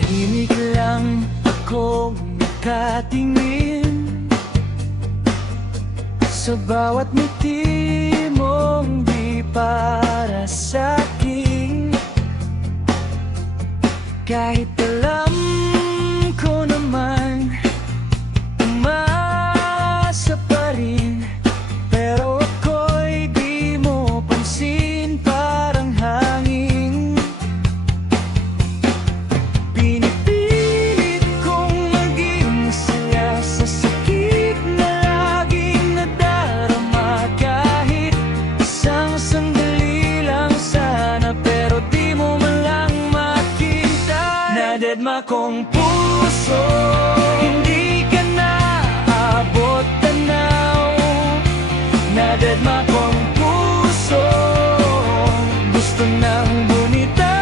Tahimik lang akong nakatingin sa bawat ngiti mong di para sa'kin. Kahit alam ko naman umasa pa rin, pero ako'y di mo pansin, parang hangin. Pinipilit kong maging masaya sa sakit na laging nadarama. Kahit isang sandali lang sana, pero di mo man lang makita. Nadedma kong puso, hindi ka na abot tanaw. Nadedma kong puso, gusto nang bumitaw.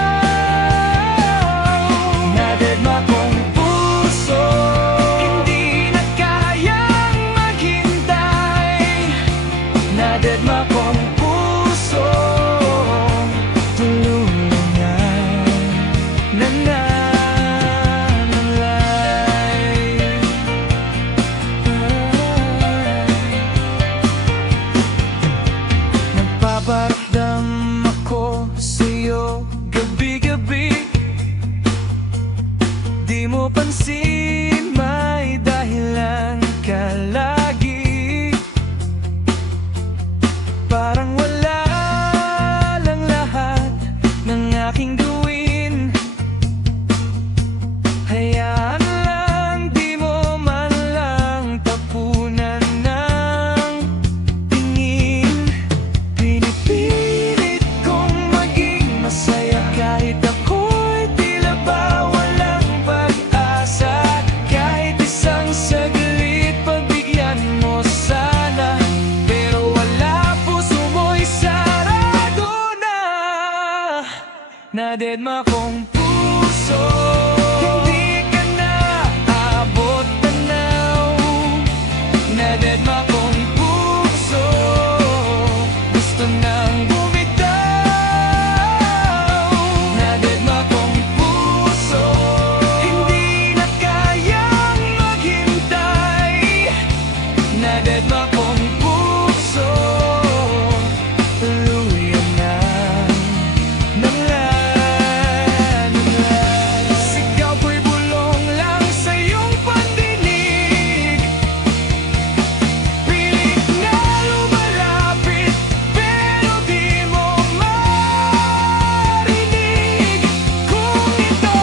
Nadedma kong puso, hindi na kayang maghintay. Nadedma kong puso, tuluyan na nananalay. Nagpaparamdam ako sa'yo gabi-gabi, di mo pansin, may dahilan ka lagi. Parang wala lang lahat ng aking gawin. Hayaan lang, di mo man lang tapunan ng tingin. Pinipilit kong maging masaya kahit ako'y tila ba walang pag-asa. Kahit isang saglit pagbigyan mo sana, pero wala, puso mo'y sarado na. Nadedma kong puso, hindi ka na abot tanaw. Nadedma kong puso, gusto nang bumitaw. Nadedma kong puso, hindi na kayang maghintay. Nadedma kong puso, tuluyan na nananalay. Sigaw ko'y bulong lang sa iyong pandinig. Pilit na lumalapit, pero di mo marinig. Kung ito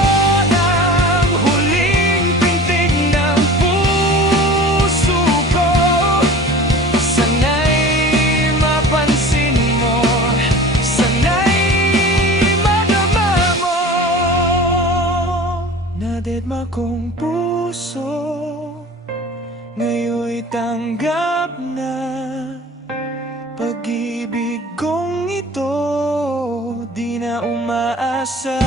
ang huling pintig ng puso ko, sana'y mapansin mo, sana'y madama mo. Nadedma kong puso, ngayon'y tanggap na. Pag-ibig kong ito, di na umaasa.